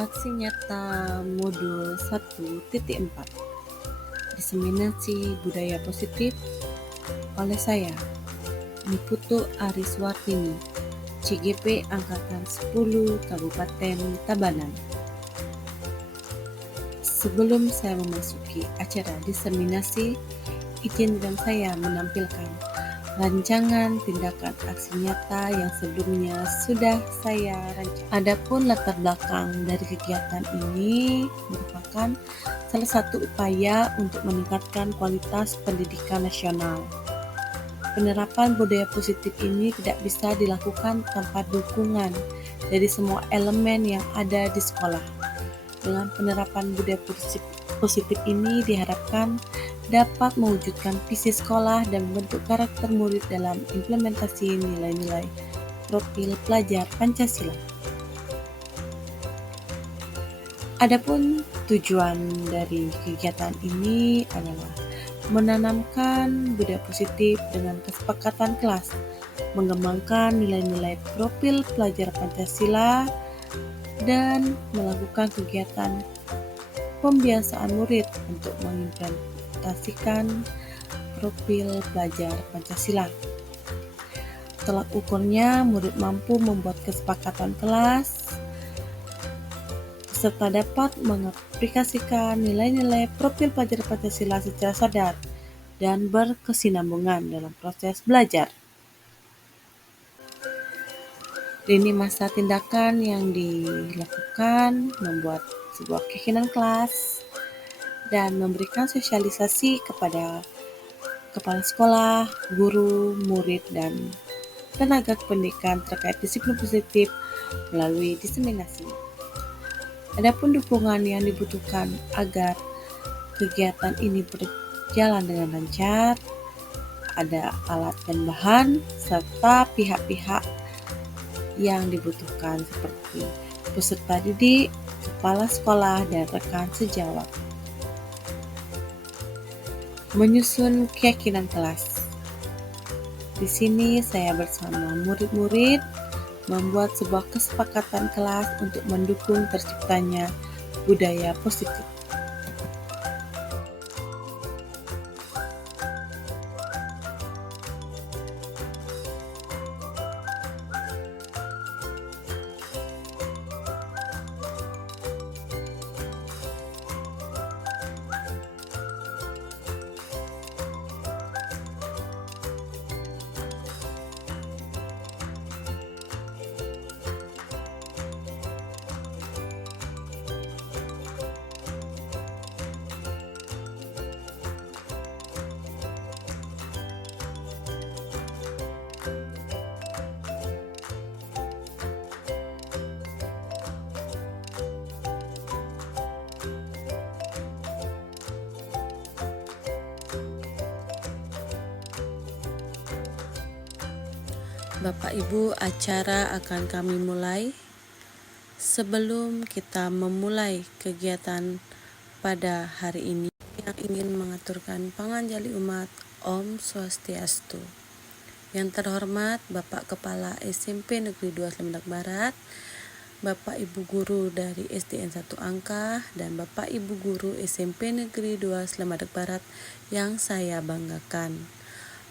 Aksi nyata modul 1.4 Diseminasi budaya positif oleh saya, Niputu Ariswartini, CGP Angkatan 10 Kabupaten Tabanan. Sebelum saya memasuki acara diseminasi, izinkan saya menampilkan rancangan tindakan aksi nyata yang sebelumnya sudah saya rancang. Adapun latar belakang dari kegiatan ini merupakan salah satu upaya untuk meningkatkan kualitas pendidikan nasional. Penerapan budaya positif ini tidak bisa dilakukan tanpa dukungan dari semua elemen yang ada di sekolah. Dengan penerapan budaya positif ini diharapkan dapat mewujudkan visi sekolah dan membentuk karakter murid dalam implementasi nilai-nilai profil pelajar Pancasila. Adapun tujuan dari kegiatan ini adalah menanamkan budaya positif dengan kesepakatan kelas, mengembangkan nilai-nilai profil pelajar Pancasila, dan melakukan kegiatan pembiasaan murid untuk mengimplementasikan profil pelajar Pancasila. Tolak ukurnya, murid mampu membuat kesepakatan kelas serta dapat mengaplikasikan nilai-nilai profil pelajar Pancasila secara sadar dan berkesinambungan dalam proses belajar. Lini masa tindakan yang dilakukan membuat sebuah keyakinan kelas dan memberikan sosialisasi kepada kepala sekolah, guru, murid, dan tenaga pendidikan terkait disiplin positif melalui diseminasi. Adapun dukungan yang dibutuhkan agar kegiatan ini berjalan dengan lancar, ada alat dan bahan, serta pihak-pihak yang dibutuhkan seperti peserta didik, kepala sekolah, dan rekan sejawat. Menyusun keyakinan kelas. Di sini saya bersama murid-murid membuat sebuah kesepakatan kelas untuk mendukung terciptanya budaya positif. Bapak Ibu, acara akan kami mulai. Sebelum kita memulai kegiatan pada hari ini, yang ingin mengaturkan panganjali umat Om Swastiastu. Yang terhormat Bapak Kepala SMP Negeri 2 Slemedak Barat, Bapak Ibu Guru dari SDN 1 Angkah, dan Bapak Ibu Guru SMP Negeri 2 Slemedak Barat yang saya banggakan.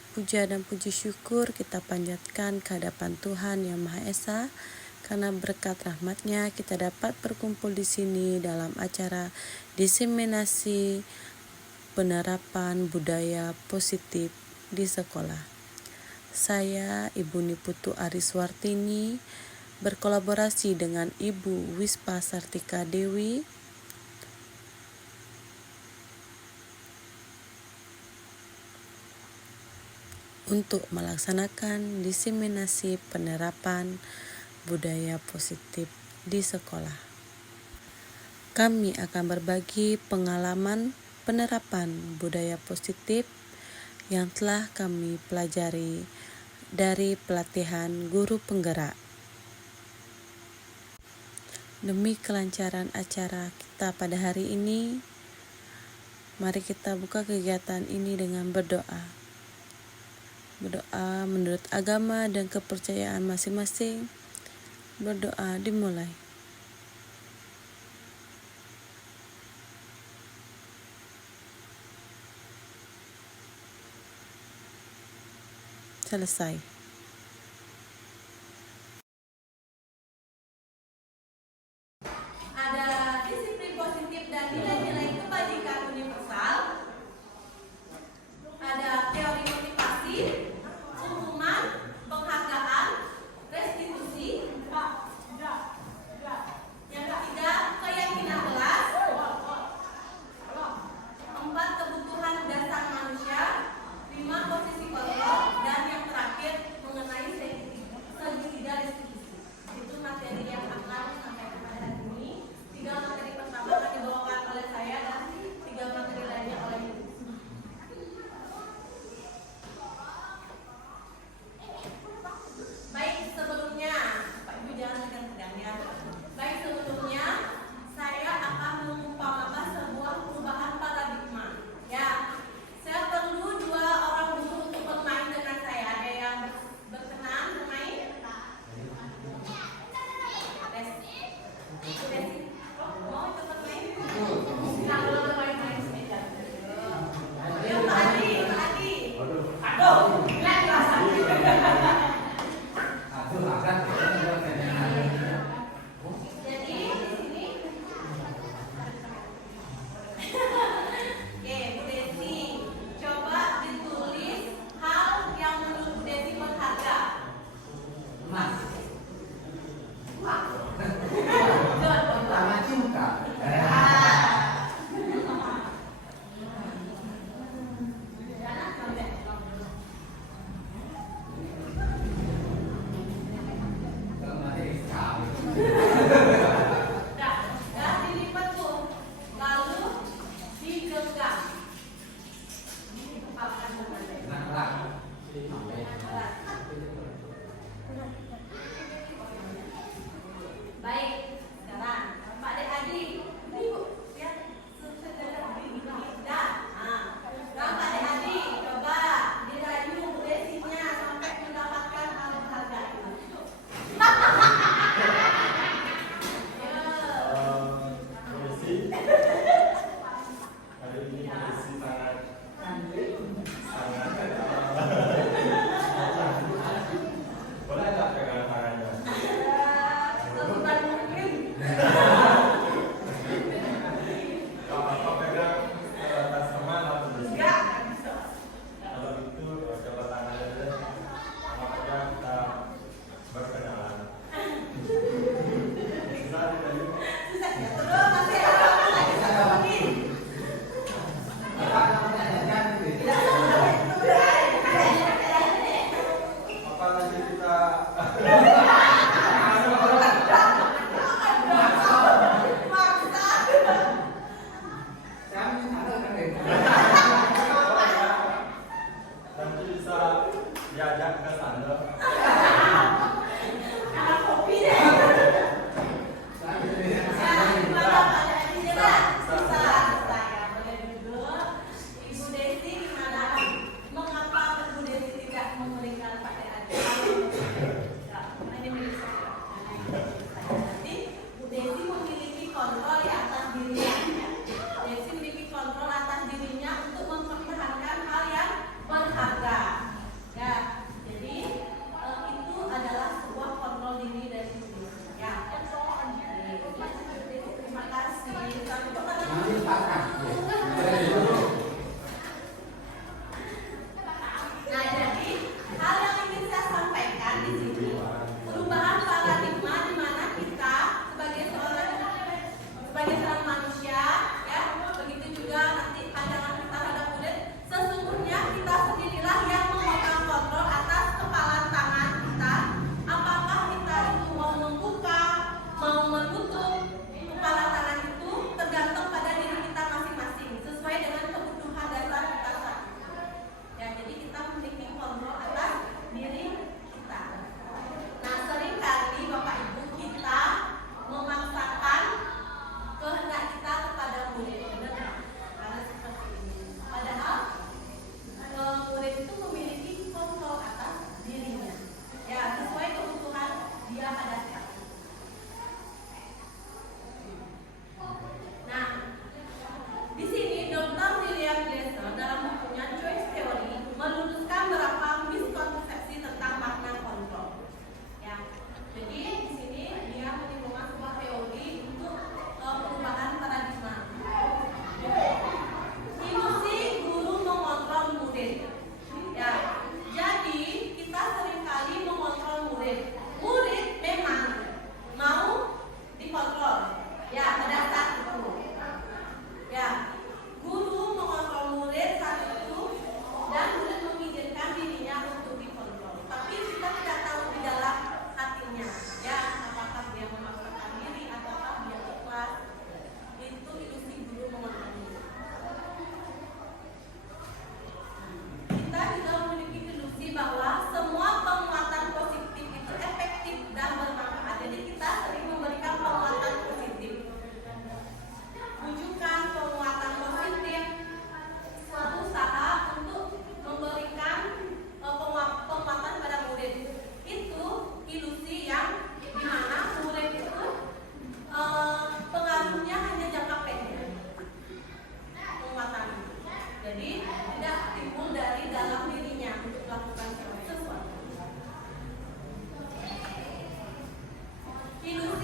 Puja dan puji syukur kita panjatkan kehadapan Tuhan Yang Maha Esa, karena berkat rahmat-Nya kita dapat berkumpul di sini dalam acara diseminasi penerapan budaya positif di sekolah. Saya, Ibu Niputu Ariswartini, berkolaborasi dengan Ibu Wispa Sartika Dewi, untuk melaksanakan diseminasi penerapan budaya positif di sekolah. Kami akan berbagi pengalaman penerapan budaya positif yang telah kami pelajari dari pelatihan guru penggerak. Demi kelancaran acara kita pada hari ini, mari kita buka kegiatan ini dengan berdoa. Berdoa menurut agama dan kepercayaan masing-masing. Berdoa dimulai. Selesai. Ada disiplin positif dan nilai-nilai kebajikan universal. Ada teori motivasi, hukuman, penghargaan, restitusi. Yang ketiga, keyakinan kelas. 4, kebutuhan dasar manusia. 5, posisi kontrol. Dan yang terakhir, mengenai segitiga restitusi. Itu materi yang akan disampaikan pada hari ini. 3 materi pertama akan dibawakan oleh saya dan 3 materi lainnya oleh Ibu. Baik, sebelumnya Pak Ibu jangan tegang-tegang ya. Baik, sebelumnya saya akan mengumpamakan sebuah perubahan paradigma. Ya, saya perlu 2 orang guru untuk bermain dengan saya. Ada yang berkenan bermain? Mau ikut bermain? Nah, kalau bermain-main sepeda. Ya, Pak Adi, Pak Adi. Aduh, lihat rasanya. Jadi di sini, oke, Bu Desi, coba ditulis hal yang menurut Bu Desi berharga. Emas. Wah. Jual.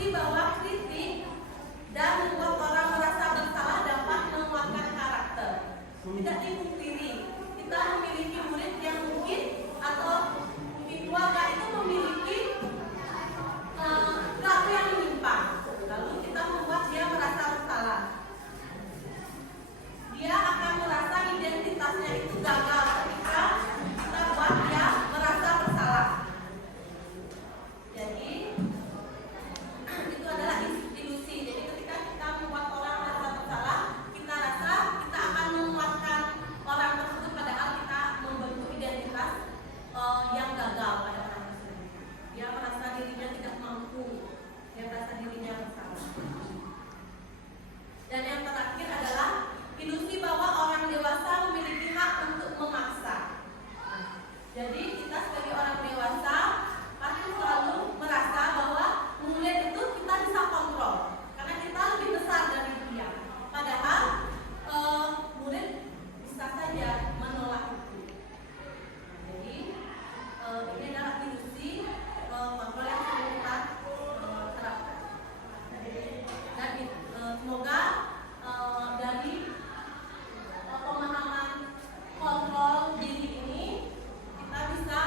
ilusi bahwa kritik dan membuat orang merasa bersalah dapat menguatkan karakter. Tidak dipungkiri, kita memiliki murid yang mungkin atau mungkin keluarga itu memiliki perilaku yang menyimpang. Lalu kita membuat dia merasa bersalah. Dia akan merasa identitasnya itu gagal ketika kita buat dia merasa bersalah. Jadi itu adalah ilusi. Jadi ketika kita membuat orang merasa bersalah, kita rasa kita akan menguatkan orang tersebut, padahal kita membentuk identitas yang gagal pada orang tersebut. Dia merasa dirinya tidak mampu, dia merasa dirinya bersalah. Dan yang terakhir adalah ilusi bahwa orang dewasa memiliki hak untuk memaksa. Jadi kita sebagai orang dewasa pasti selalu merasa bahwa murid itu kita bisa kontrol karena kita lebih besar dari dia. Padahal murid bisa saja menolak itu. Jadi ini adalah ilusi kontrol yang sering kita terapkan. Dan semoga dari pemahaman kontrol diri ini kita bisa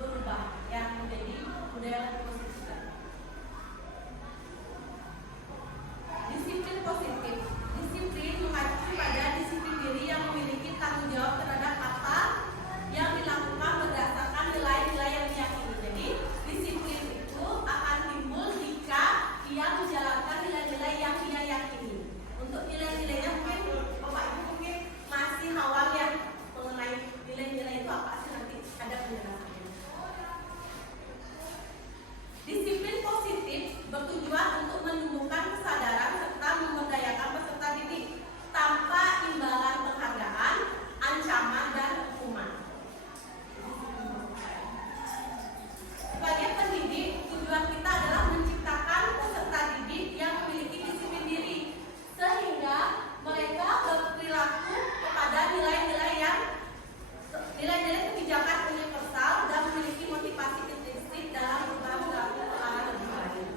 berubah yang menjadi budaya positif. Disiplin positif. Disiplin mengacu pada disiplin diri yang memiliki tanggung jawab terhadap apa yang dilakukan berdasarkan nilai-nilai yang diyakini. Jadi disiplin itu akan timbul jika dia menjalankan nilai-nilai yang dia yakini. Untuk nilai-nilainya mungkin Bapak Ibu mungkin masih awal ya mengenai nilai-nilai itu apa sih, nanti ada penjelasannya. Disiplin positif bertujuan untuk menumbuhkan kesadaran serta memberdayakan peserta didik tanpa imbalan penghargaan, ancaman, dan hukuman. Sebagai pendidik, tujuan kita adalah menciptakan peserta didik yang memiliki disiplin diri sehingga mereka berperilaku kepada nilai-nilai kebijakan universal dan memiliki motivasi intrinsik dalam berubah perilaku ke arah lebih baik.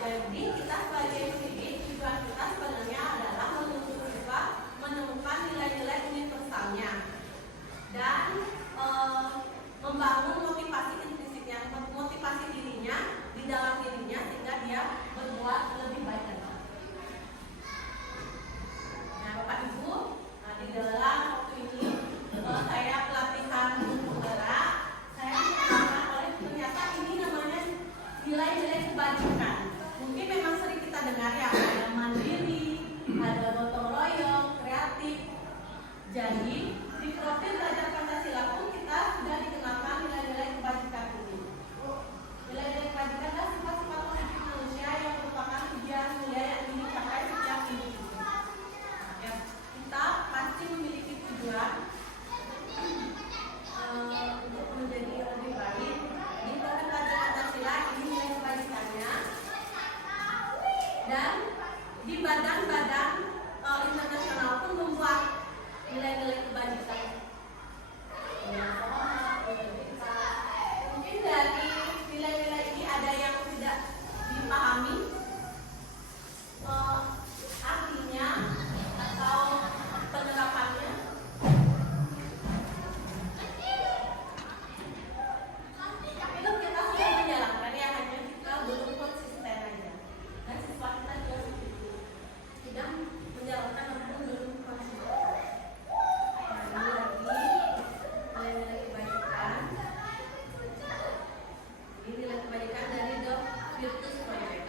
Jadi kita sebagai pendidik, tujuan kita sebenarnya adalah menuntut siswa menemukan nilai-nilai universalnya dan membangun motivasi intrinsiknya, motivasi dirinya di dalam dirinya sehingga dia berbuat lebih baik lagi. Nah, Bapak Ibu, di dalam waktu ini saya pelatihan penggerak, saya dikenalkan oleh ternyata ini namanya nilai-nilai kebajikan. Mungkin memang sering kita dengar ya, ada mandiri, ada gotong royong, kreatif. Jadi di profil belajar Pancasila pun kita sudah dikenalkan nilai-nilai kebajikan ini. Nilai-nilai kebajikan adalah sifat-sifat positif manusia yang merupakan tujuan mulia yang ingin dicapai setiap individu. Ya, kita pasti memiliki tujuan untuk menjadi lebih baik. Di profil belajar Pancasila ini nilai kebajikannya. Dan di badan-badan internasional pun membuat nilai-nilai kebajikan. Mungkin dari nilai-nilai ini ada yang tidak dipahami artinya atau penerapannya. Itu kita sudah menjalankan ya, hanya kita belum konsisten aja. Dan siswa kita juga sudah menjalankan namun belum konsisten. Nah, ini lagi nilai-nilai kebajikan. Ini nilai kebajikan dari The Virtus Project.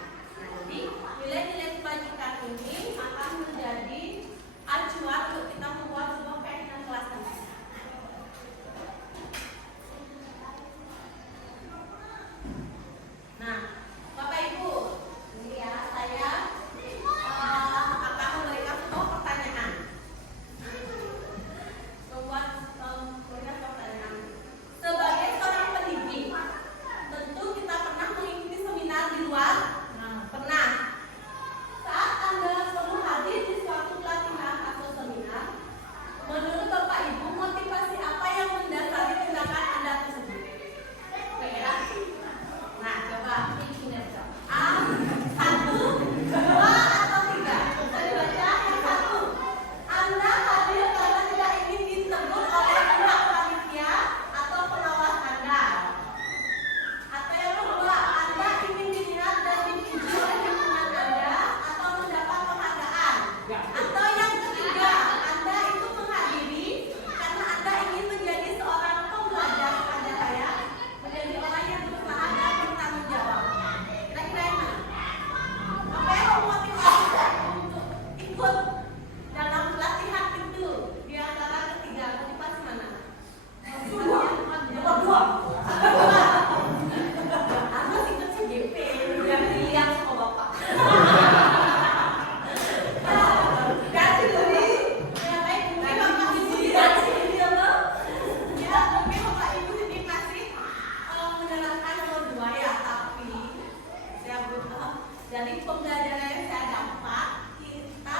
dari pembelajaran yang saya dapat, kita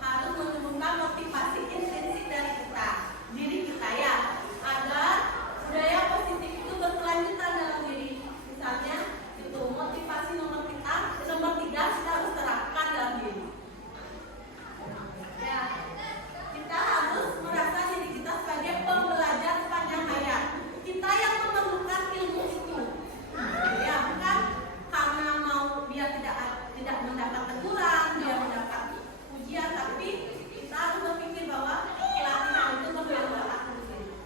harus menemukan motivasi intrinsik dari kita, diri kita ya, agar budaya positif itu berkelanjutan dalam diri. Misalnya itu motivasi nomor tiga kita harus terapkan dalam diri. Ya, kita harus merasa diri kita sebagai pembelajar sepanjang hayat. Kita yang memerlukan ilmu itu. Ya, bukan karena dia tidak mendapat teguran, dia mendapat ujian, tapi kita harus berpikir bahwa pelatihan itu bermanfaat untuk diri.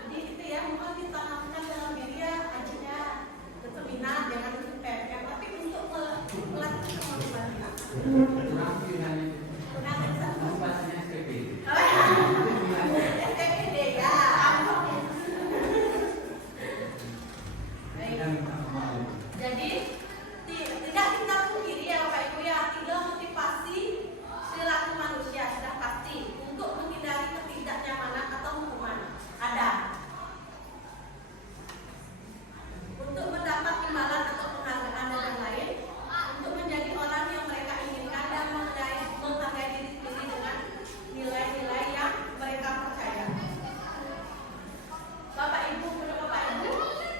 Jadi itu ya, mohon ditanamkan dalam diri ya, ajinya determinan, jangan untuk PPM, tapi untuk melatih kemampuan kita. Jadi tidak kita pungkiri ya Bapak Ibu ya, tiga motivasi perilaku manusia sudah pasti untuk menghindari ketidaknyamanan atau hukuman ada, untuk mendapat imbalan atau penghargaan dan lain-lain, untuk menjadi orang yang mereka inginkan dan menghargai diri sendiri dengan nilai-nilai yang mereka percaya. Bapak Ibu,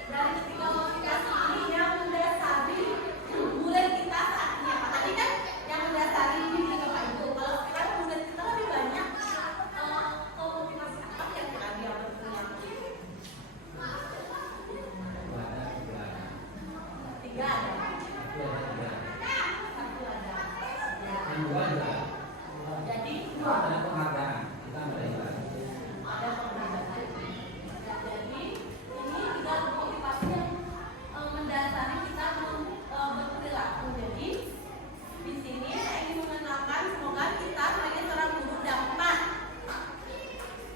dari ketiga motivasi ini yang mendasari mulai kita saat ini apa tadi kan yang mendasari ini Bapak Ibu. Kalau sekarang mulai kita lebih banyak motivasi apa yang kita dia berperilaku? Tiga ada. Satu ada. Yang dua ada. Jadi Ada penghargaan. Kita melihat. ada penghargaan. Jadi ini tiga motivasi yang mendasari kita berperilaku. Jadi di sini saya ingin mengenalkan, semoga kita sebagai seorang guru dapat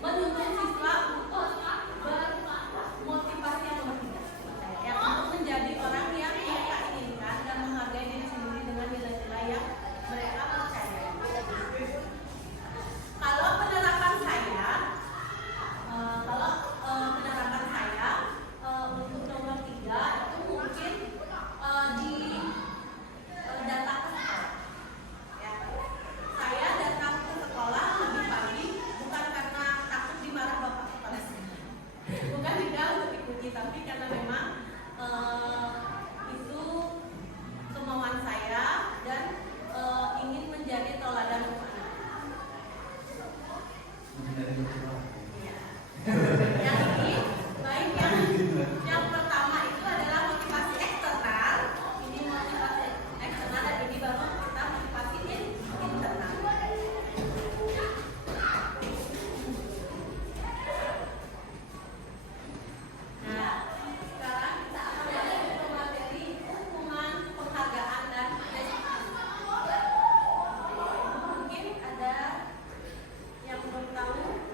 menuntun siswa untuk bermotivasi yang nomor tiga, yang untuk menjadi orang yang mereka inginkan dan menghargai diri sendiri dengan nilai-nilai yang mereka percaya. Kalau penerapan saya untuk nomor tiga itu mungkin di datang ke sekolah. Ya. Saya datang ke sekolah lebih pagi bukan karena takut dimarah bapak kepala sekolah, bukan juga untuk dipuji, tapi karena memang itu kemauan saya dan ingin menjadi tauladan untuk anak. Yang ini baik yang pertama itu adalah motivasi eksternal. Ini motivasi eksternal dan ini baru kita motivasi internal. Nah, sekarang kita akan belajar untuk materi hukuman, penghargaan dan restitusi. Mungkin ada yang belum tahu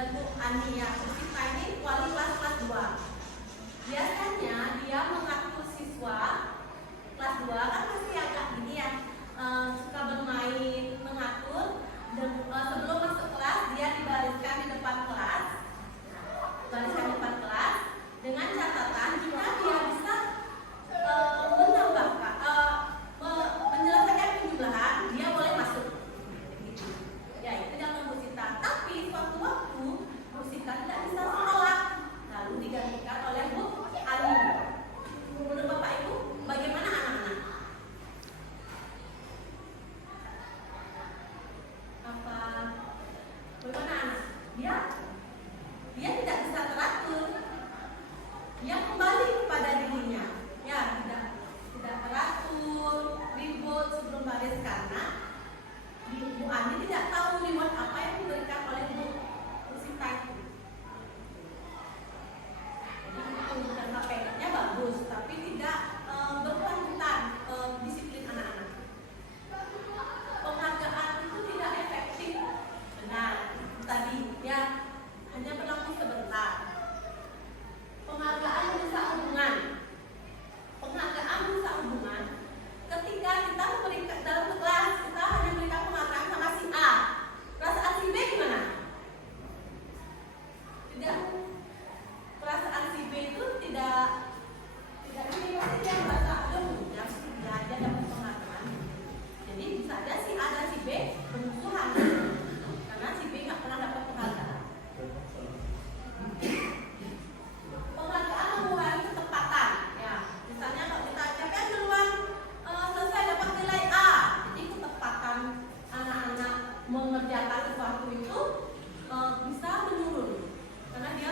dan Bu Ani ya. Bu Sita ini wali kelas 2. Biasanya dia mengatur siswa kelas 2 kan masih agak gini ya, suka bermain, mengatur, dan sebelum masuk kelas dia dibariskan di depan kelas, dengan catatan jika dia bisa menambahkan, menyelesaikan penjumlahan, dia boleh masuk. Ya itu yang Bu Sita. Tapi suatu waktu Bu Sita tidak bisa sekolah, lalu digantikan oleh Bu Ali. Menurut Bapak Ibu, bagaimana anak-anak? Bagaimana anak? Dia tidak bisa teratur. Dia kembali kepada dirinya. Ya, tidak teratur, ribut sebelum baris karena Bu Ani tidak tahu reward apa yang diberikan oleh Bu Sita itu. Jadi jangka pendeknya bagus, tapi tidak berkelanjutan disiplin anak-anak. Penghargaan itu tidak efektif. Benar, tadi ya hanya berlaku sebentar. Penghargaan merusak hubungan. Ketika kita memberikan dalam kelas, kita hanya memberikan penghargaan sama si A. Perasaan si B gimana? Tidak. Perasaan si B itu tidak ini pasti dia merasa dia belajar dapat penghargaan. Jadi bisa aja si A dan si B bermusuhan karena si B nggak pernah dapat penghargaan. Penghargaan mengurangi ketepatan. Ya, misalnya kalau kita capek duluan selesai dapat nilai A, jadi ketepatan anak-anak mengerjakan sesuatu itu bisa menurun karena dia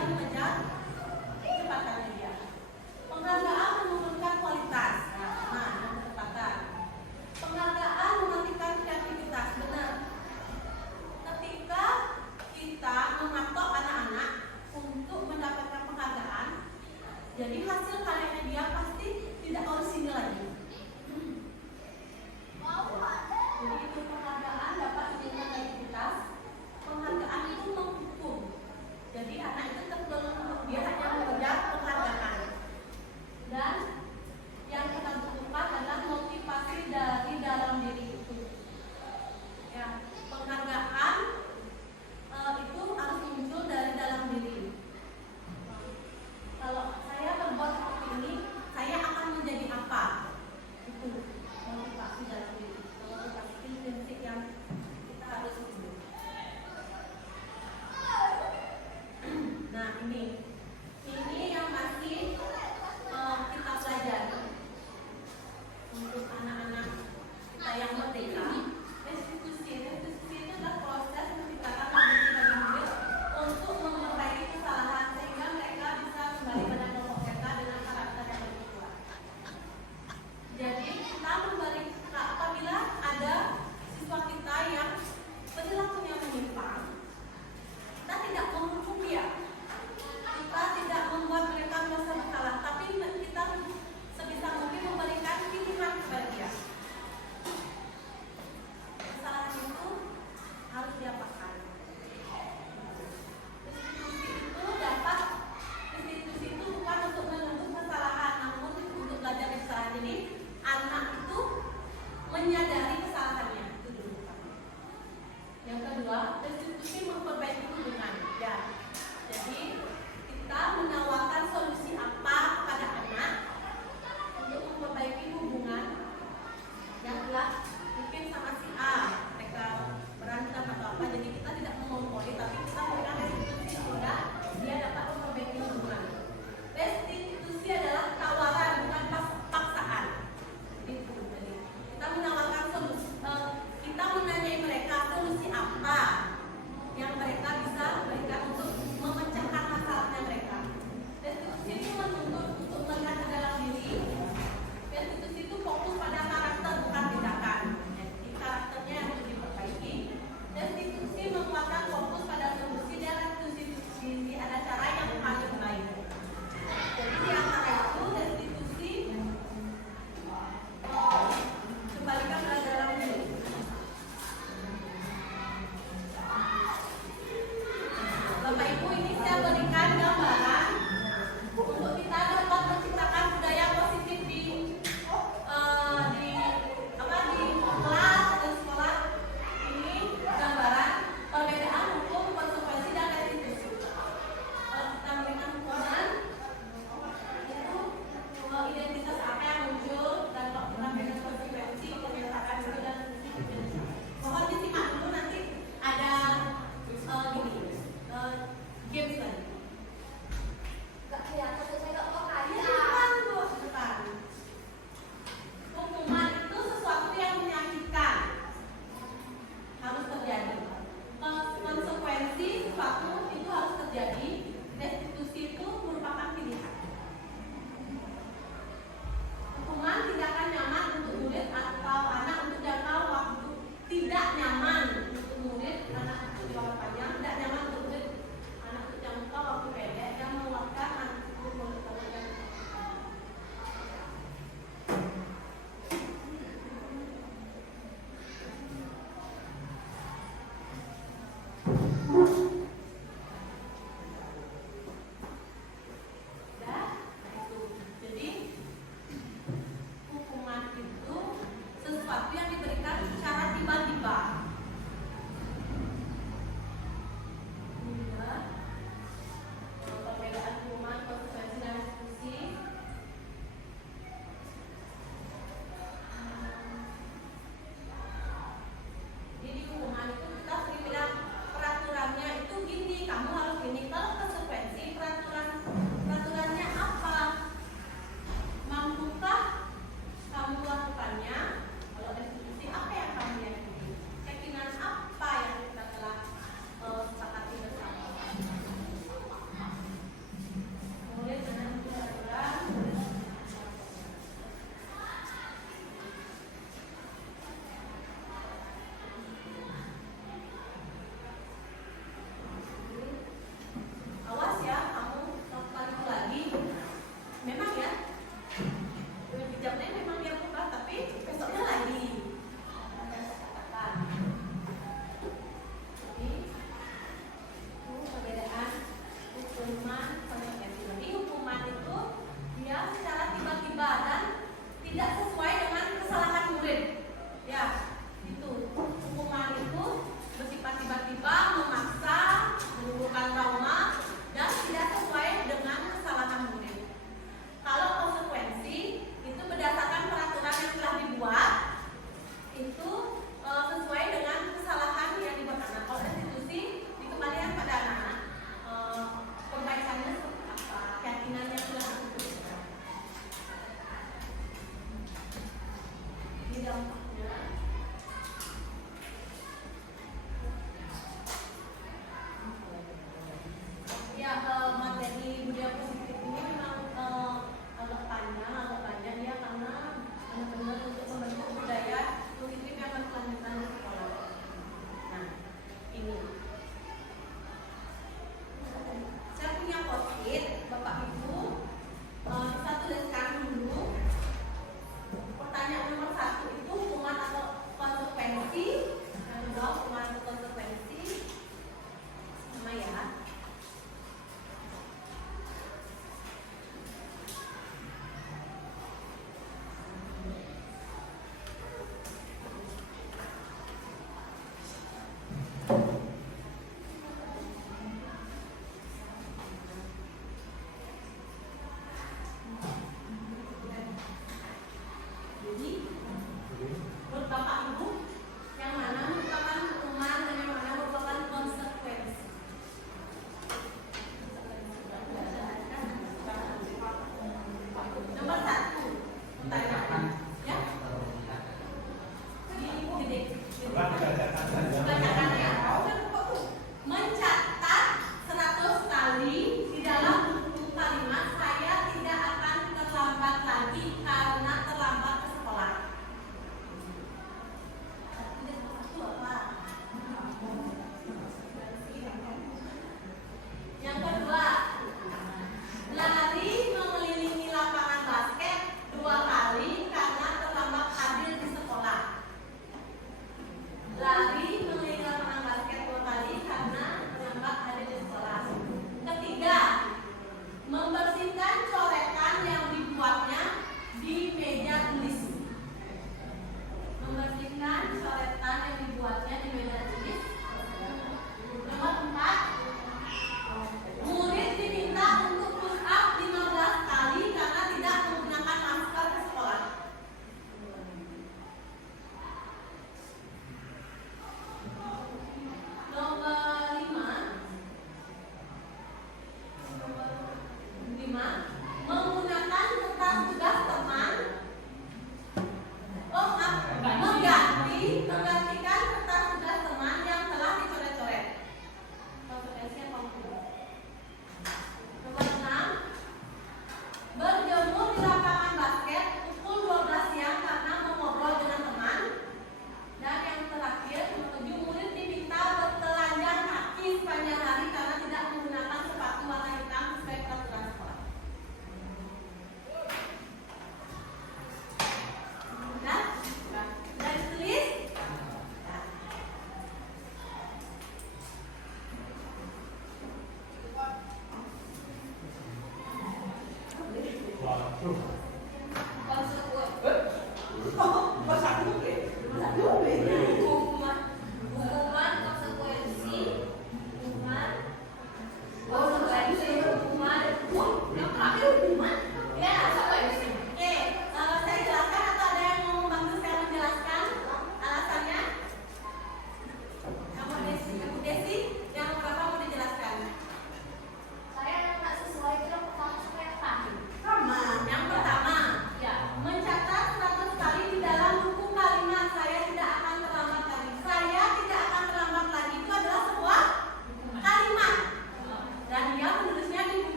ini. Kalau konsekuensi peraturannya apa? Mampukah kamu melakukannya? Kalau restitusi apa yang kamu yakini? Keyakinan apa yang kita telah sepakati bersama? Mulai dengan peraturan. Awas ya, kamu lakukan itu lagi. Memang ya, dijawabnya memang dia buka, tapi besoknya lagi. Ada katakan. Jadi, itu perbedaan hukuman konsekuensi. Jadi hukuman itu dia secara tiba-tiba dan tidak sesuai dengan kesalahan murid. Ya, itu hukuman itu bersifat tiba-tiba, memaksa, menimbulkan trauma dan tidak sesuai dengan kesalahan murid. Kalau konsekuensi itu berdasarkan peraturan yang telah dibuat, itu sesuai dengan kesalahan yang dibuat anak. Kalau restitusi dikembalikan pada anak, perbaikannya seperti apa, keyakinannya sudah diputuskan. Ini dampaknya. Ya, materi budaya positif ini memang agak panjang ya, karena benar-benar untuk membentuk budaya positif yang berkelanjutan di sekolah. Nah, ini saya punya post-it, Bapak Ibu bisa tuliskan dulu. Pertanyaan nomor 1 itu hukuman atau konsekuensi, yang kedua hukuman atau konsekuensi, sama ya. Jadi, menurut Bapak Ibu, yang mana merupakan hukuman dan yang mana merupakan konsekuensi? Nomor 1, pertanyaan. Ya? Ini gede. Bacakan ya. Mencatat 100 kali di dalam buku kalimat saya tidak akan terlambat lagi karena terlambat ke sekolah. Yang kedua, lari mengelilingi lapangan basket 2 kali karena terlambat hadir di sekolah. Lari mengelilingi lapangan basket 2 kali karena terlambat hadir di sekolah. Ketiga, membersihkan coretan yang dibuatnya di meja tulis. Membersihkan coretan yang dibuatnya di meja tulis. Nomor 4, murid diminta untuk push up 15 kali karena tidak menggunakan masker ke sekolah. Nomor 5, menggunakan kertas tugas teman. Menggantikan kertas tugas teman yang telah dicoret-coret. Konsekuensi yang konkret. Nomor 6, berjemur di lapangan basket pukul 12 siang karena mengobrol dengan teman. Dan yang terakhir, nomor 7, murid diminta bertelanjang kaki sepanjang hari karena tidak menggunakan sepatu warna hitam sesuai peraturan sekolah. Sudah ditulis? Hukuman, konsekuensi, hukuman, yang terakhir hukuman, ya konsekuensi. Oke, saya jelaskan atau ada yang mau membantu saya menjelaskan alasannya? Kamu Desi, yang berapa mau dijelaskan?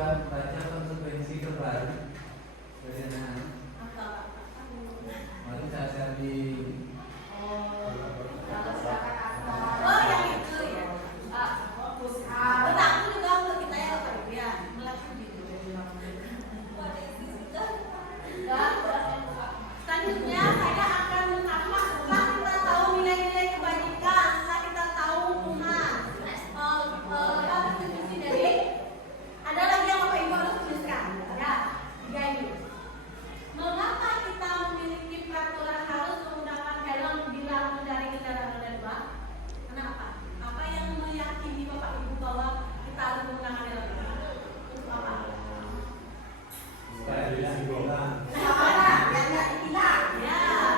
juga baca konsekuensi terbaru dari anak-anak. Mari saya share di Oh, yang itu ya. Benar, itu juga untuk kita ya, Pak Ibu ya. Selanjutnya saya akan menambah setelah kita tahu nilai-nilai kebajikan, setelah kita tahu hukuman, konstitusi dari ada lagi yang Bapak Ibu harus tuliskan. Ya, tiga ini. Mengapa kita memiliki peraturan harus menggunakan helm bila mengendarai kendaraan roda dua? Kenapa? Apa yang meyakini Bapak Ibu bahwa kita harus menggunakan helm? Untuk apa? supaya disimpulkan. Ya,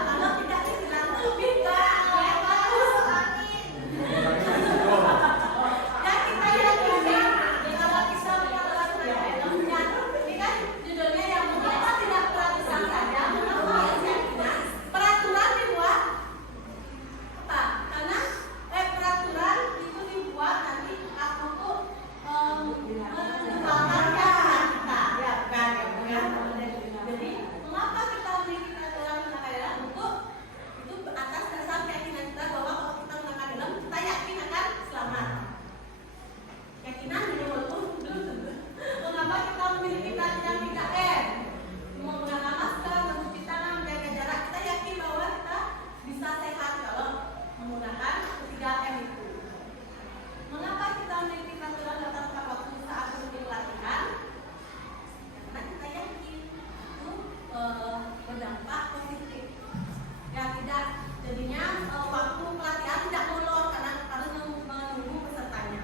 kalau tidak disilang lebih bagus angin. Ya kita yakini kalau kita mengatakan helmnya, ini kan judulnya yang mengapa tidak peraturan saja, mengapa harus keyakinan? Peraturan dibuat apa? Karena peraturan itu dibuat nanti untuk mengembangkan keyakinan kita. Ya, bukan. Jadi mengapa kita memiliki peraturan menggunakan helm? Untuk itu atas dasar keyakinan kita bahwa kalau kita menggunakan helm kita yakin akan selamat. Keyakinan ini walaupun belum tentu. Mengapa kita memiliki peraturan 3M? Menggunakan masker, mencuci tangan, menjaga jarak. Kita yakin bahwa kita bisa sehat kalau menggunakan 3M itu. Mengapa kita memiliki peraturan datang tepat waktu saat rutin pelatihan? Karena kita yakin itu berdampak positif. Ya tidak, jadinya waktu pelatihan tidak molor karena harus menunggu pesertanya.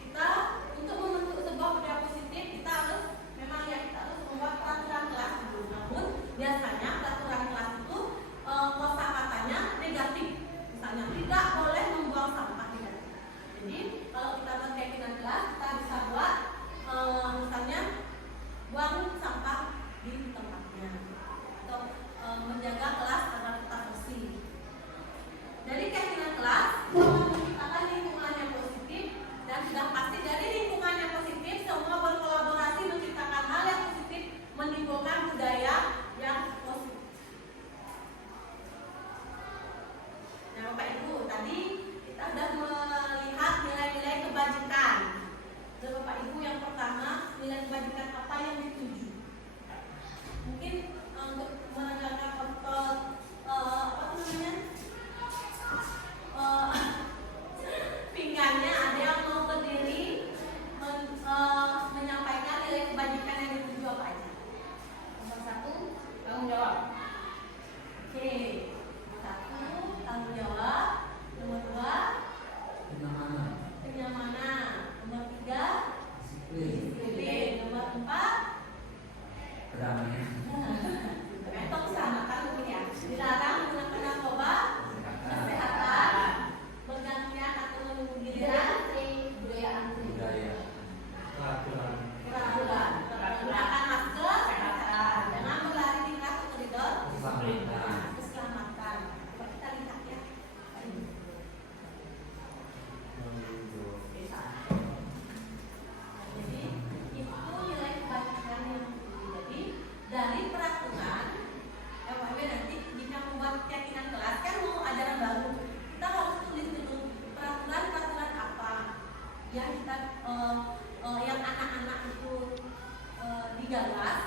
Kita untuk membentuk sebuah budaya positif kita harus memang ya kita harus membuat peraturan kelas dulu. Namun biasanya peraturan kelas itu kosakatanya negatif. Misalnya tidak boleh membuang sampah negatif. Jadi kalau kita buat keyakinan kelas kita bisa buat misalnya buang sampah di tempatnya atau menjaga kelas agar tetap bersih. Dari keyakinan kelas menciptakan lingkungan yang positif dan sudah pasti dari lingkungan yang positif semua berkolaborasi menciptakan hal yang positif menimbulkan budaya yang positif. Nah Bapak Ibu tadi kita sudah melihat nilai-nilai kebajikan. Dan Bapak Ibu yang pertama nilai kebajikan apa yang dituju? Mungkin untuk menegakkan kontrol apa namanya pinggannya ada yang mau berdiri menyampaikan nilai kebajikan yang dituju apa aja? Nomor 1 tanggung jawab. Oke, 1 tanggung jawab. Nomor 2 kenyamanan. Nomor 3 disiplin. Nomor 4 Kedamaian. Betok sama kan punya. Dilarang menggunakan narkoba, kesehatan, bergantian atau menunggu giliran, Budaya. Peraturan. peraturan, menggunakan masker, kesehatan, jangan berlari di kelas atau koridor, keselamatan. Coba kita lihat ya. Jadi itu nilai kebajikan yang jadi dari peraturan FWB nanti jika membuat keyakinan kelas kan mau ajaran baru kita harus tulis dulu peraturan apa yang kita yang anak-anak itu digagas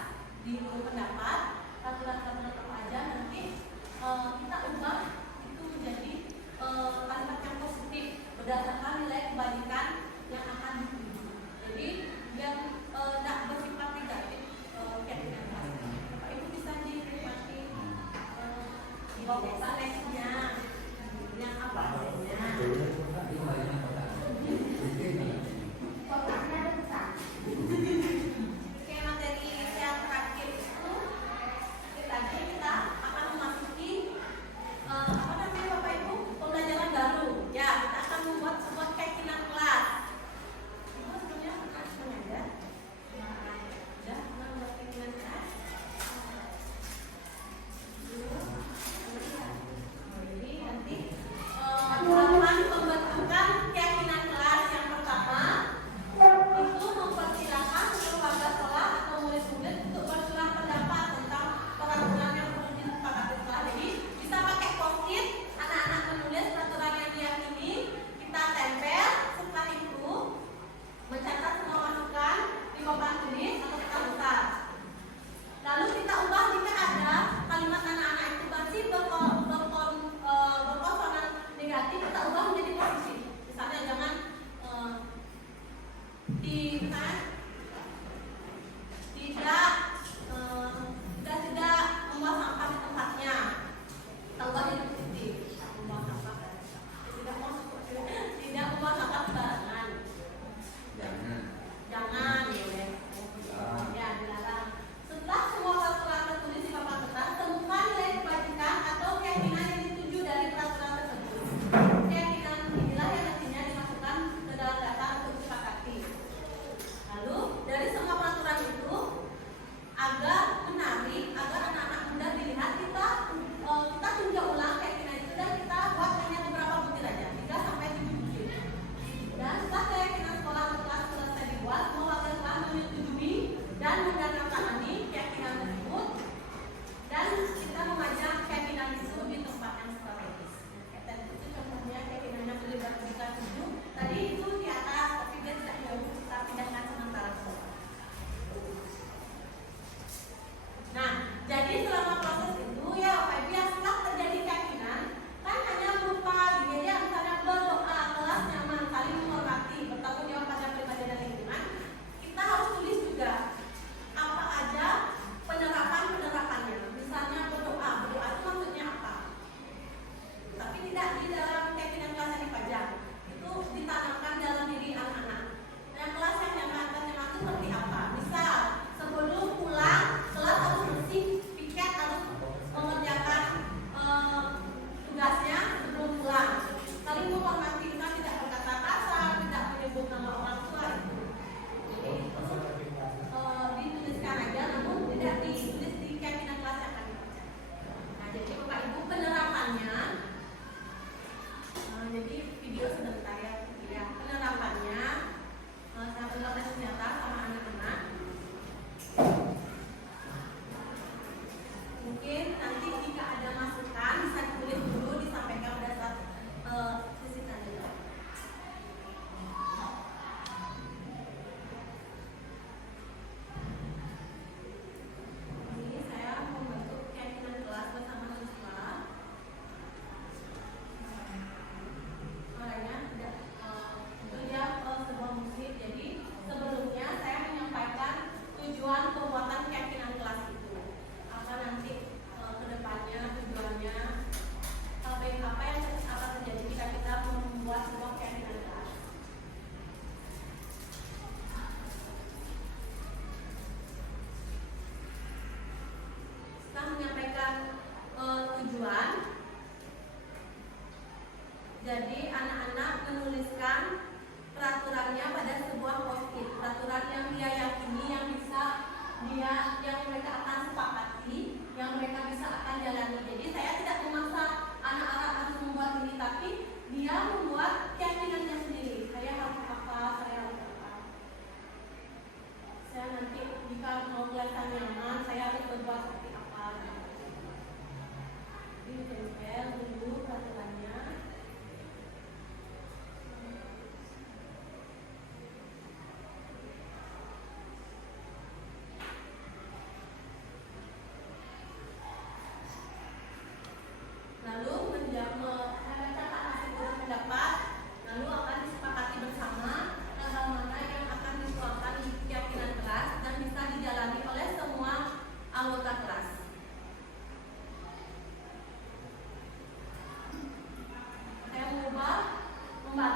di pendapat peraturan apa aja nanti kita ubah itu menjadi kalimat yang positif berdasarkan nilai kebajikan yang akan dituju. Jadi yang tidak bersifat negatif keyakinan kelas. Bapak Ibu bisa dinikmati bawa lesnya yang apa lesnya. Itu banyak kota. Oke, materi yang terakhir itu tadi kita akan memasuki apa namanya Bapak Ibu pembelajaran baru. Ya, kita akan membuat sebuah keyakinan kelas. Ibu sebelumnya pernah mengajar? Sudah pernah membuat keyakinan kelas? Belum?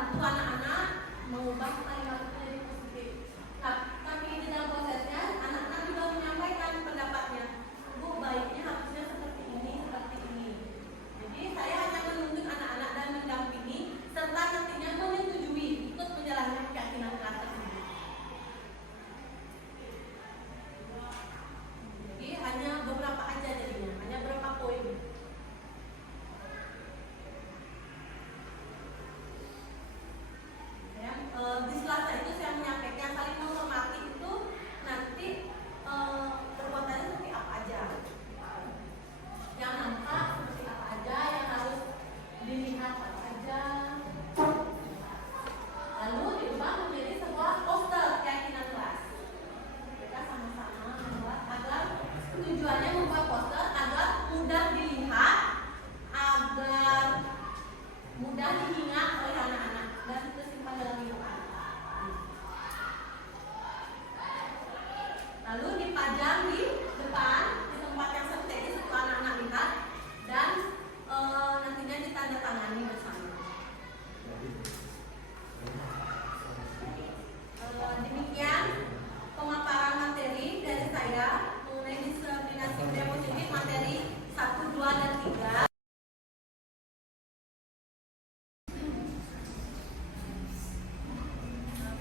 membantu anak-anak mengubah kalimat itu jadi positif. Nah, tapi di dalam prosesnya anak-anak juga menyampaikan pendapatnya. Bu, baiknya harusnya seperti ini, seperti ini. Jadi saya hanya menuntun anak-anak dan mendampingi serta nantinya menyetujui ikut menjalankan keyakinan kelas tersebut. Jadi hanya beberapa aja jadinya, hanya beberapa poin. Ya, di Selasa itu saya menyampaikan saling menghormati itu nanti perbuatannya seperti apa aja, yang nampak seperti apa aja, yang harus dilihat apa aja, lalu diubah menjadi sebuah poster keyakinan kelas. Mereka sama-sama membuat agar tujuannya membuat poster agar mudah dilihat, agar mudah diingat oleh anak-anak dan tersimpan dalam ingatan. Lalu dipajang di depan di tempat yang strategis untuk anak-anak lihat dan nantinya ditandatangani bersama. Demikian pemaparan materi dari saya mengenai diskriminasi budaya positif materi 1, 2, dan 3.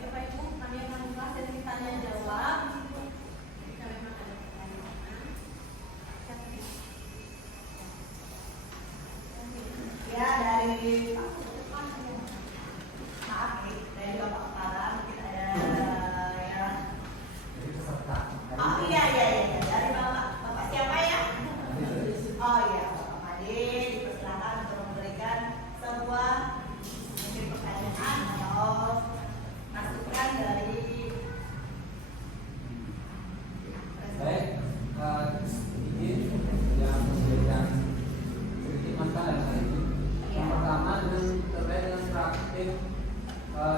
Bapak Ibu, kami akan buka sesi tanya jawab. Ya, dari maaf nih, dari Bapak Kepala mungkin ada yang Jadi peserta. oh iya, dari Bapak siapa ya? Oh iya, Bapak Made, dipersilakan untuk memberikan sebuah mungkin pertanyaan atau masukan dari Baik, ini yang memberikan sedikit masalah hari ini. Yang pertama terkait dengan praktik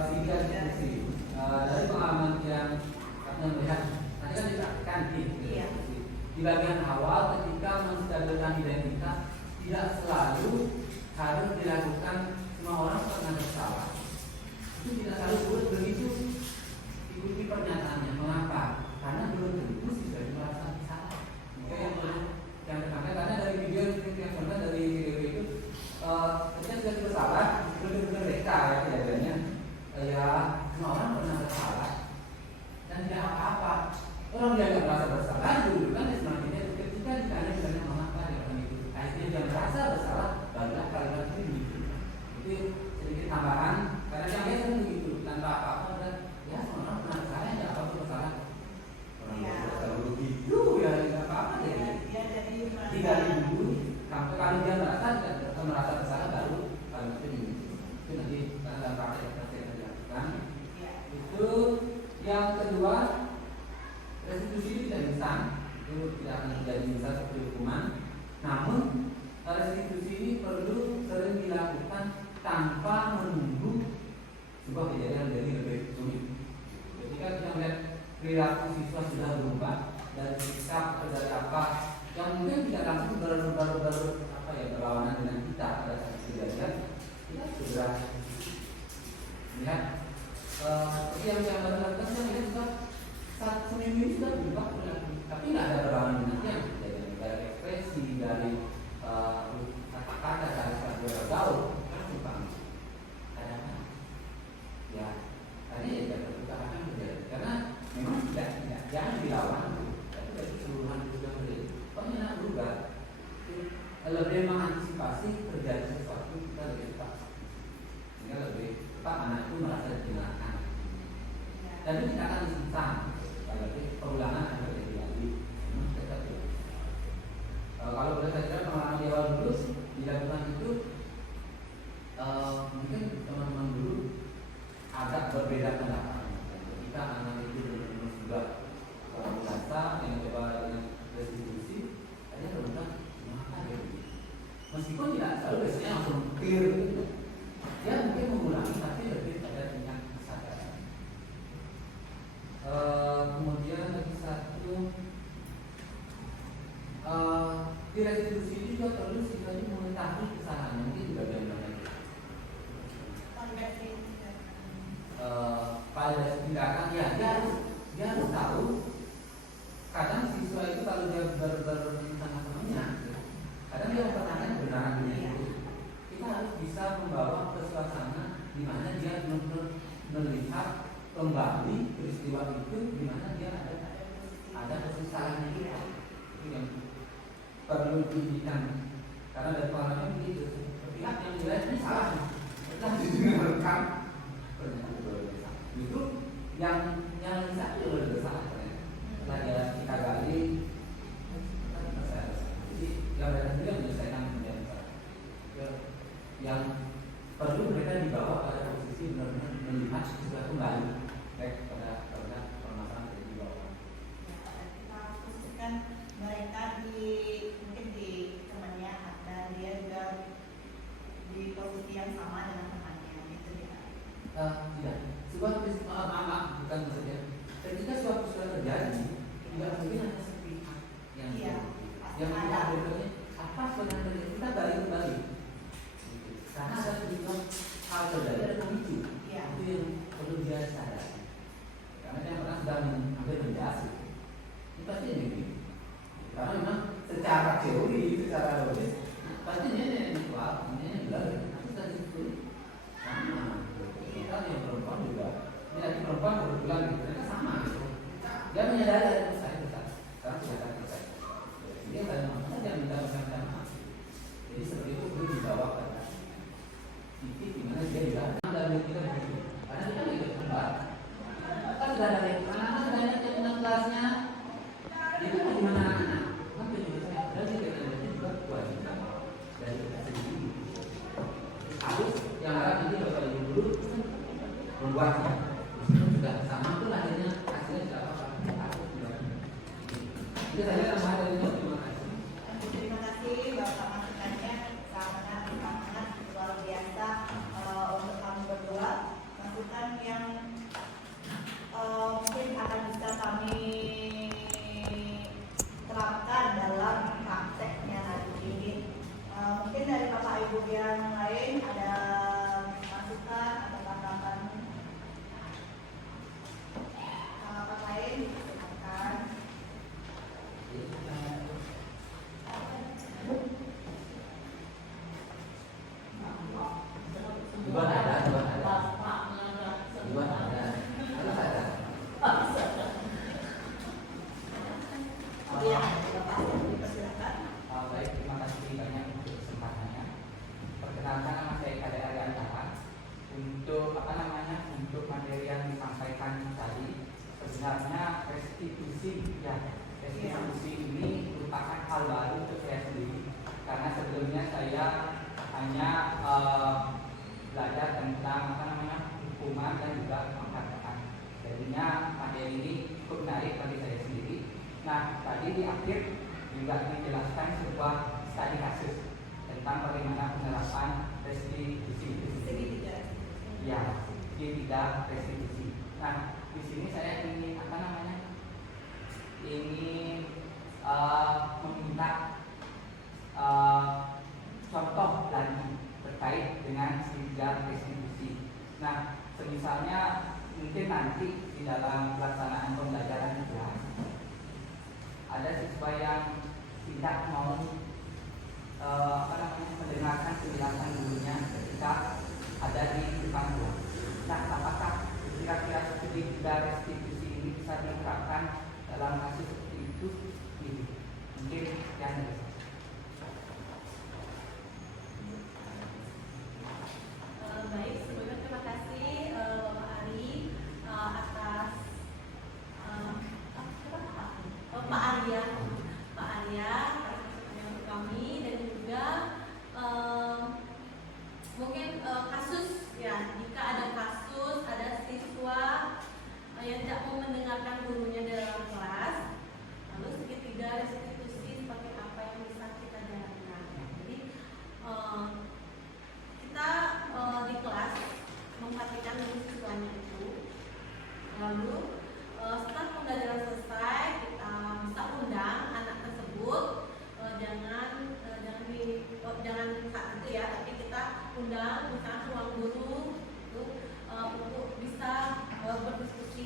sidang diskusi. Dari pengalaman yang kami melihat, nanti kan dipraktikkan di Iya. di bagian awal ketika menstabilkan identitas tidak selalu harus dilakukan semua orang pernah bersalah. Itu tidak selalu begitu ikuti pernyataannya. Mengapa? Karena belum tentu sudah merasa salah. Maka yang pertama karena dari video yang pernah dari video itu ketika sudah bersalah belum mereka ya kejadiannya ya semua orang pernah bersalah dan tidak apa-apa. Orang dia nggak merasa bersalah dulu kan sebenarnya ketika ditanya misalnya mengapa dia akan itu akhirnya dia merasa bersalah barulah kalimat ini itu sedikit tambahan karena yang biasa begitu tanpa apa-apa dan ya semua orang pernah bersalah ya apa bersalah orang Iya. bersalah begitu ya nggak apa-apa jadi ya jadi tidak dulu sampai kalau dia merasa bersalah baru kalimat ini itu nanti dalam praktek yang dilakukan. ya. Itu yang kedua, restitusi itu tidak instan, itu tidak akan menjadi instan seperti hukuman. Namun restitusi ini perlu sering dilakukan tanpa menunggu sebuah kejadian menjadi lebih sulit. Ketika kita melihat perilaku siswa sudah berubah dari sikap atau dari apa yang mungkin tidak langsung berlawanan dengan kita pada saat kejadian, kita sudah melihat seperti yang saya lakukan, saya melihat juga saat seminggu ini sudah berubah perilaku, tapi tidak ada berlawanan dengan yang kejadian dari ekspresi dari kata-kata dari saat bergaul langsung paham. Kadang-kadang ya tadi ya tidak terbuka akan terjadi karena memang tidak jangan dilawan, tapi dari keseluruhan itu sudah terjadi. Pokoknya nak berubah, lebih mengantisipasi terjadi sesuatu kita lebih cepat, sehingga lebih cepat anak itu merasa didengarkan. Dan itu tidak akan instan, berarti pengulangan akan terjadi lagi. Tetap ya. Kalau boleh saya kira pengalaman di awal dulu dilakukan itu mungkin teman-teman dulu agak berbeda pendapat. Ketika anak itu benar-benar sudah merasa yang coba dengan restitusi, hanya benar-benar mengapa dia begitu. Meskipun tidak selalu biasanya langsung clear gitu, dia mungkin mengulangi tapi lebih pada tingkat kesadaran. Kemudian lagi satu, di restitusi itu juga perlu siswanya mengetahui kesalahannya. tindakan, ya dia harus tahu. Kadang siswa itu kalau dia sama temannya, kadang dia mempertanyakan kebenarannya itu. Kita harus bisa membawa ke suasana di mana dia benar-benar melihat kembali peristiwa itu, di mana dia ada kesalahannya kita. Itu yang perlu diinginkan. Karena dari pengalaman begitu, pihak yang menilai ini salah, kita harus dengarkan. Itu yang satu juga salah. Setelah dia kita gali, jadi yang mereka sendiri menyelesaikan yang perlu mereka dibawa pada posisi benar-benar melihat sesuatu kembali baik pada permasalahan yang dibawa. Kita khususkan mereka mungkin di temannya, dan dia juga di posisi yang sama dengan temannya, gitu ya. Tidak, sebuah maaf bukan maksudnya. Ketika suatu terjadi, tidak mungkin hanya sepihak yang kita berikutnya apa sebenarnya kita balik kembali. Karena ada sejumlah hal terjadi ada pemicu, itu yang perlu dia sadari. Karena yang pernah sudah hampir menjelasin, ini pasti ini. Karena memang secara teori, secara logis, pasti ini kuat, ini benar. Tapi saya sebut sama. Kita yang perempuan juga, ini lagi perempuan berbulan gitu, mereka sama gitu. Dia menyadari ada saya besar, sekarang sudah selesai. Jadi yang tadi maksudnya dia minta bersama-sama. Jadi seperti itu perlu dibawa pada titik di mana dia juga dari kita begini. Karena kita ikut kembar. Kan sudah ada yang anak-anak sudah banyak yang tentang kelasnya. Itu bagaimana anak-anak? Maka juga saya berarti kita juga kewajiban dari kita sendiri. Harus yang harap nanti bapak ibu guru membuatnya. Meskipun sudah sama pun akhirnya hasilnya tidak apa-apa. Harus juga. Itu saja tambahan dari itu. Terima kasih. Terima kasih Bapak masukannya, sangat luar biasa untuk kami berdua. Masukan yang mungkin akan bisa kami terapkan dalam prakteknya hari ini. Mungkin dari Bapak Ibu yang lain ada masukan atau tanggapan lain, silakan. Dua ada. Harus ada. Iya, Bapak dipersilakan. Baik, terima kasih banyak untuk kesempatannya. Perkenalkan, nama saya Kade Ariantara. Untuk materi yang disampaikan tadi, sebenarnya restitusi ini merupakan hal baru untuk saya sendiri. Karena sebelumnya saya hanya belajar tentang hukuman dan juga penghargaan. Jadinya materi ini cukup menarik bagi saya sendiri. Nah, tadi di akhir juga dijelaskan sebuah studi kasus tentang bagaimana penerapan restitusi. Ya, tidak restitusi. Nah, di sini saya ingin meminta contoh lagi terkait dengan sidang restitusi. Nah, misalnya mungkin nanti di dalam pelaksanaan pembelajaran juga ada siswa yang tidak mau mendengarkan penjelasan gurunya ketika ada di depan kelas. Nah, apakah kira-kira studi restitusi ini bisa diterapkan dalam kasus seperti itu? Mungkin yang dari saya. Baik, sebelumnya terima kasih Pak Ari atas Pak Arya untuk kami, dan juga mungkin kasus ya, jika ada kasus ada siswa yang tidak mau mendengarkan gurunya dalam kelas, lalu segitiga restitusi seperti apa yang bisa kita jalankan. Jadi kita di kelas memperhatikan dulu siswanya itu, lalu setelah pembelajaran selesai kita bisa undang anak tersebut, jangan saat itu ya, tapi kita undang misalnya ruang guru untuk bisa berdiskusi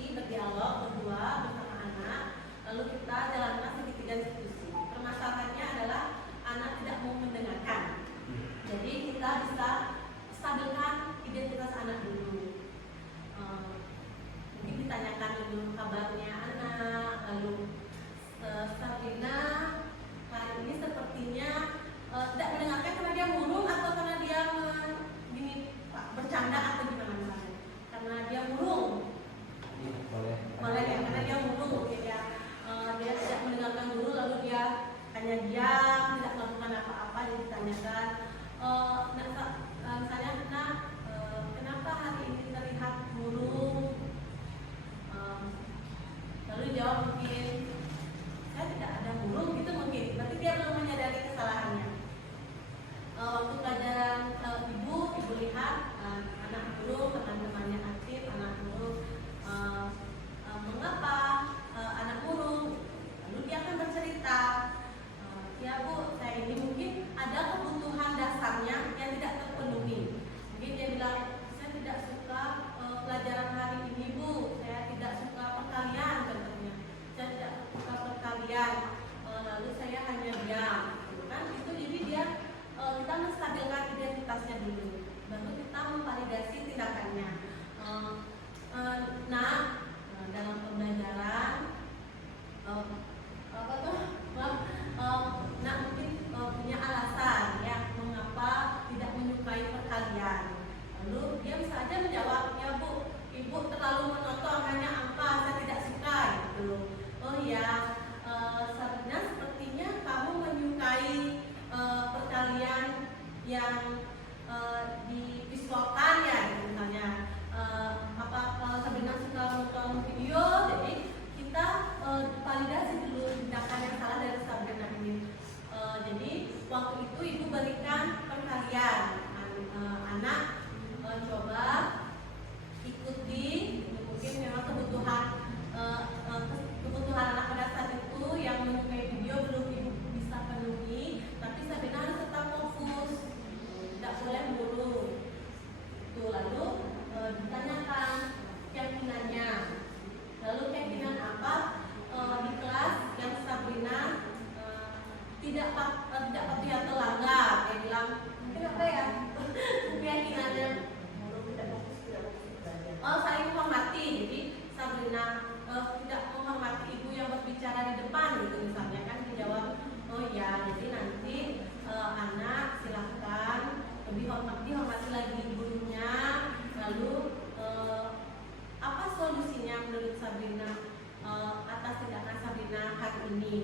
ini.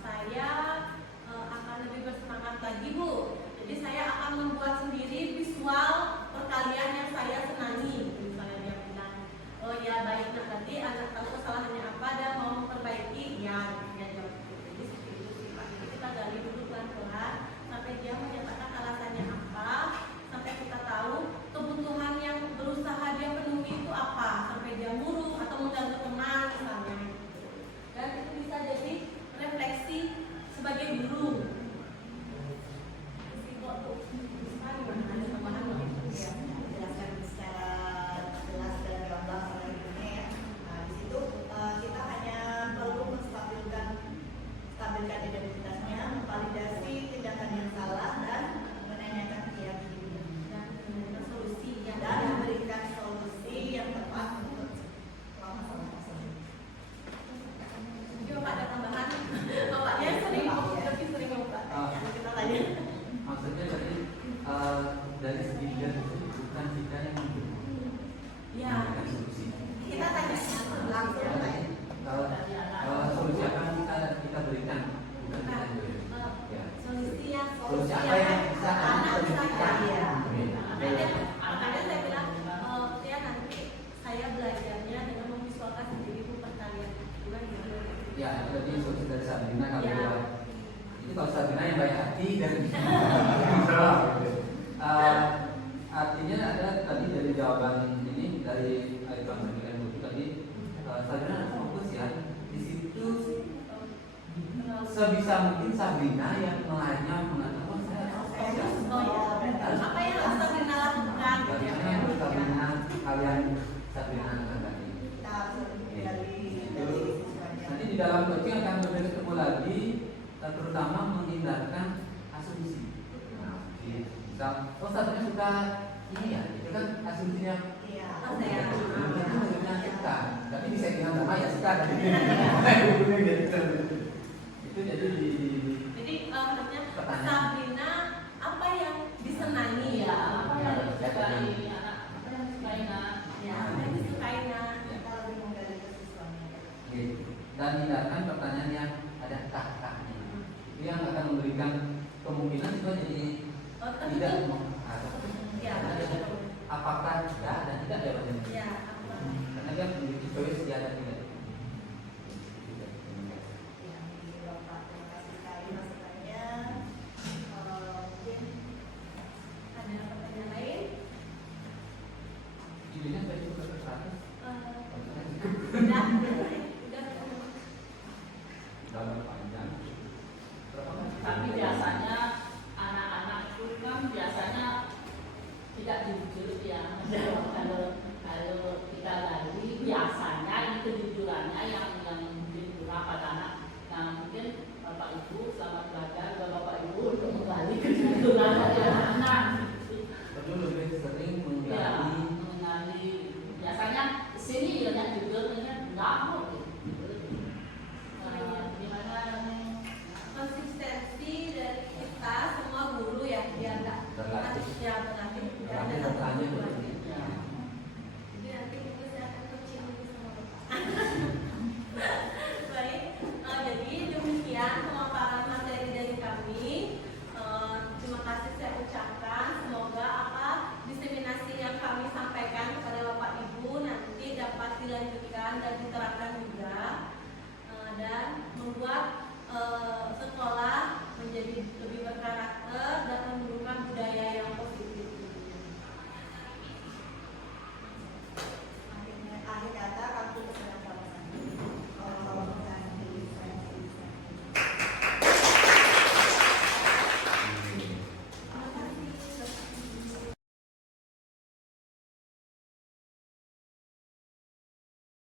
Saya akan lebih bersemangat lagi, Bu. Jadi saya akan membuat sendiri visual perkalian yang saya senangi. Misalnya dia bilang, oh ya baik, nah nanti anak tahu kesalahannya apa dan mau memperbaiki, ya jawab gitu. Jadi seperti itu sih Pak. Jadi kita gali dulu pelan-pelan sampai dia menyatakan alasannya apa, sampai kita tahu kebutuhan yang berusaha dia penuhi itu apa, sampai dia murung atau mengganggu teman misalnya. Dan itu bisa jadi refleksi sebagai guru. Jelaskan secara jelas dan gamblang sebenarnya ya. Nah, di situ kita hanya perlu stabilkan identitasnya, memvalidasi tindakan yang salah dan menanyakan keyakinan Dan memberikan solusi yang dan memberikan solusi yang tepat untuk masalah tersebut. Mungkin Bapak ada tambahan? Bapaknya sering lebih sering Bapak. Kita tanya. Maksudnya tadi dari segi leader itu bukan kita yang Ya, memberikan solusi. kita tanya langsung Ya, tanya. solusi apa yang kita berikan, bukan kita yang berikan. Ya. Solusi yang Solusi apa yang bisa anak kita berikan? saya. Oke. Makanya saya bilang, ya nanti saya belajarnya dengan memvisualkan sendiri Bu perkalian. Bukan gitu. Ya, itu tadi solusi dari Sabrina kalau Ya. buat itu kalau Sabrina yang baik hati dan artinya ada tadi dari jawaban ini dari Aibang Sabrina Buku tadi Sabrina harus fokus ya di situ sebisa mungkin Sabrina yang hanya mengatakan saya harus fokus ya. Oh ya, apa yang harus Sabrina lakukan? Gitu ya. Bagaimana yang Sabrina kalian Sabrina lakukan tadi. Kita harus dari siswanya. Nanti di dalam coaching akan berbeda ketemu lagi, terutama menghindarkan asumsi. Nah, misal, oh satunya suka ini ya, itu kan asumsinya. Iya. Itu menunjukkan suka, tapi di settingan sama ya suka. Itu jadi di Jadi maksudnya Pertanyaan. Sabrina apa yang disenangi ya? Apa yang disukai anak? Apa yang disukai anak? Ya, apa yang disukai anak? Kita lebih menggali ke siswanya. gitu. Dan hindarkan pertanyaan yang ada kah-kahnya. Itu yang akan memberikan kemungkinan itu jadi Oh, tidak tertutup. mau Ya, betul. apakah ya dan tidak jawabannya. Ya, apa? Karena dia memiliki choice ya dan tidak. Yang di Bapak, terima kasih sekali masukannya. Mungkin Ada pertanyaan lain? Judulnya tadi itu ke 100.